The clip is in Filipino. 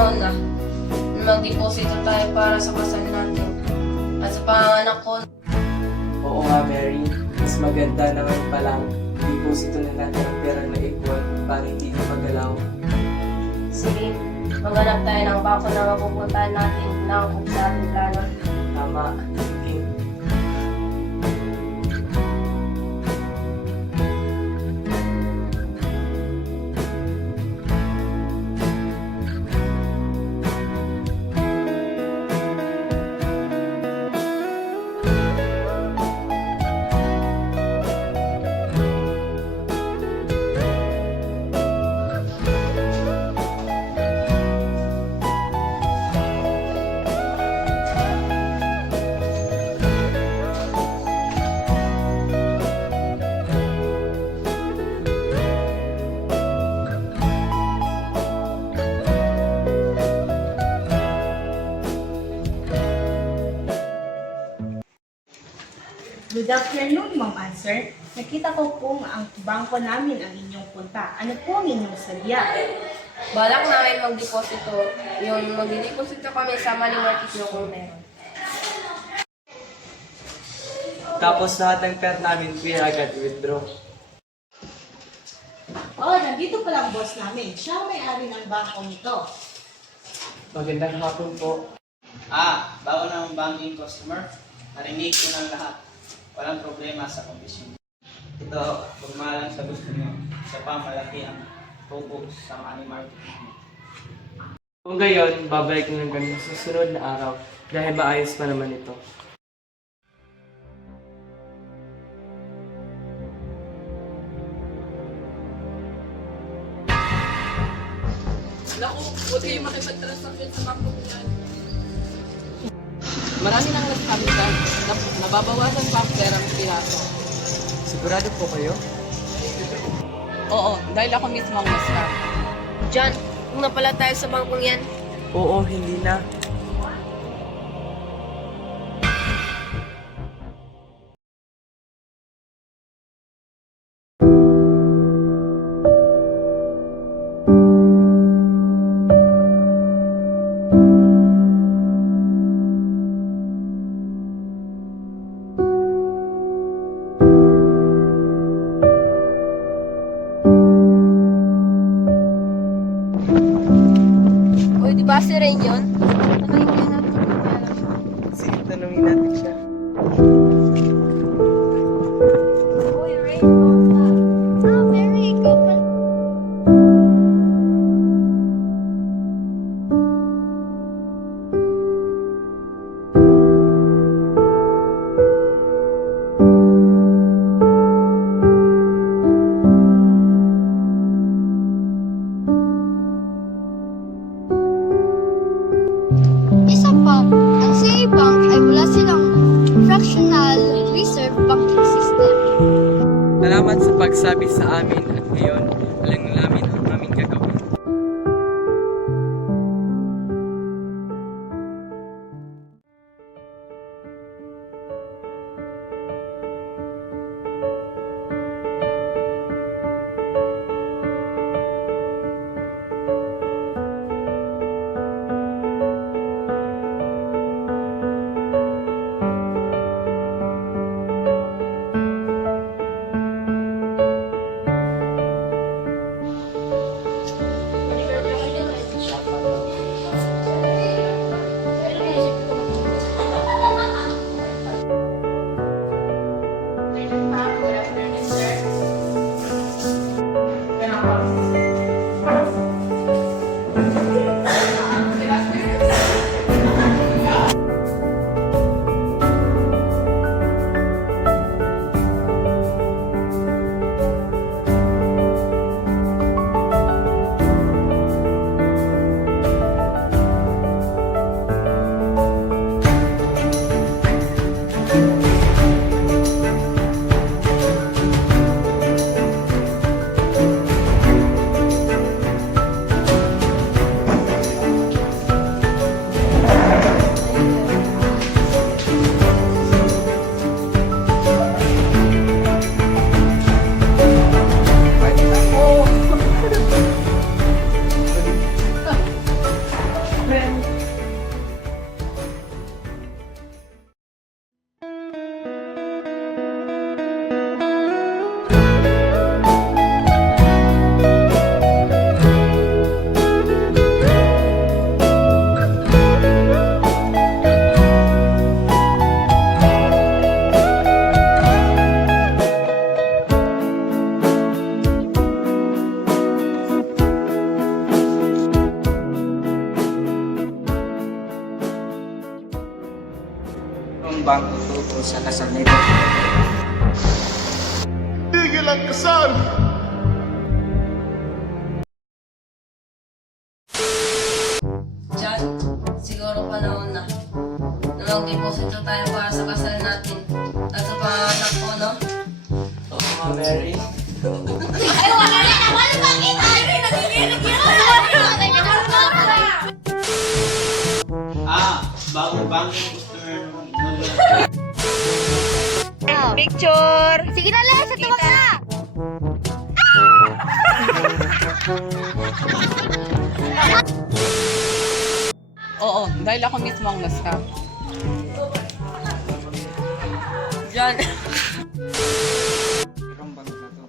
panahon na mag-deposito tayo para sa kasal natin. At sa panganak ko, Oo nga, Mary. Mas maganda na ngayon pa lang. Deposito na natin ang pera na ipon para hindi ka magalaw. sige, maghanap tayo ng bangko na mapupuntahan natin na angkop sa ating plano. Tama. Sige. Good afternoon, Ma'am Answer. Nakita ko pong ang bangko namin ang inyong punta. Ano po ang inyong sadya? Balak namin mag-deposito. Yung mag-deposito kami sa money market nyo kung meron. Tapos lahat ng pera namin, pwede agad withdraw. Oh, nandito pala ang boss namin. Siya ang may-ari ng bangko nito. Magandang hapon po. Bago ng banking customer, narinig ko ng lahat. Walang problema sa komisyon. Ito, pagmalang sa gusto nyo, sa pamalaki ang focus sa money market. Kung gayon, babalik na lang kami sa susunod na araw dahil maayos pa naman ito. Naku, huwag kayong makipag-transaction sa bangko niyan. Marami nang nag-scam dyan. Nababawasan pa ang perang piraso. Sigurado po kayo? Oo, dahil ako mismo ang na-scam. John, kung na pala tayo sa bangkong yan. Oo, hindi na. Uy, di ba si Rain yun? Tanungin nga natin kung meron siya. Sige, tanungin natin siya. Uy, Rain, kamusta? Mary, ikaw pa. Isa pa, ang CA Bank ay wala silang fractional reserve banking system. Salamat sa pagsabi sa amin at ngayon, alam namin ang aming gagawin. Ang bangko tungkol sa kasal nito. John, siguro panahon na. Deposito tayo para sa kasal natin. At sa panganak ko, no? Oo nga, Mary. Bagong banking customer nung Picture! Sige na, Les! Tuwag na! Oo, dahil ako mismo ang na-scam. John, Ang bangko na to.